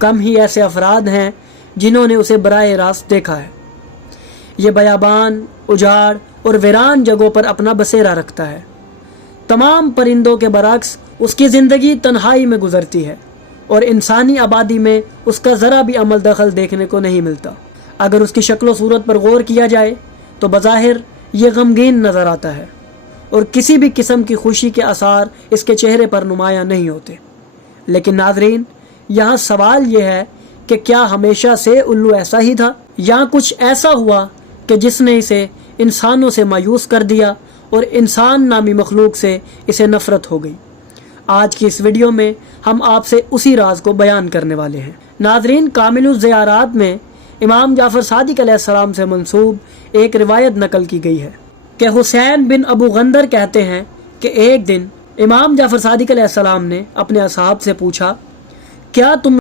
कम ही ऐसे अफराद हैं जिन्होंने उसे बराह रास्त देखा है। ये बयाबान, उजाड़ और वीरान जगहों पर अपना बसेरा रखता है। तमाम परिंदों के बरक्स उसकी ज़िंदगी तन्हाई में गुजरती है और इंसानी आबादी में उसका ज़रा भी अमल दखल देखने को नहीं मिलता। अगर उसकी शक्ल सूरत पर गौर किया जाए तो बज़ाहिर ये गमगीन नज़र आता है और किसी भी किस्म की खुशी के आसार इसके चेहरे पर नुमायां नहीं होते। लेकिन नाज़रीन, यहाँ सवाल ये है कि क्या हमेशा से उल्लू ऐसा ही था या कुछ ऐसा हुआ कि जिसने इसे इंसानों से मायूस कर दिया और इंसान नामी मखलूक से इसे नफ़रत हो गई। आज की इस वीडियो में हम आपसे उसी राज को बयान करने वाले हैं। नाज़रीन, कामिलुज़ ज़ियारात में इमाम जाफ़र सादिक अलैहिस्सलाम से मंसूब एक रिवायत नकल की गई है कि हुसैन बिन अबू गंदर कहते हैं कि एक दिन इमाम जाफ़र सादिक अलैहिस्सलाम ने अपने असहाब से पूछा, क्या तुम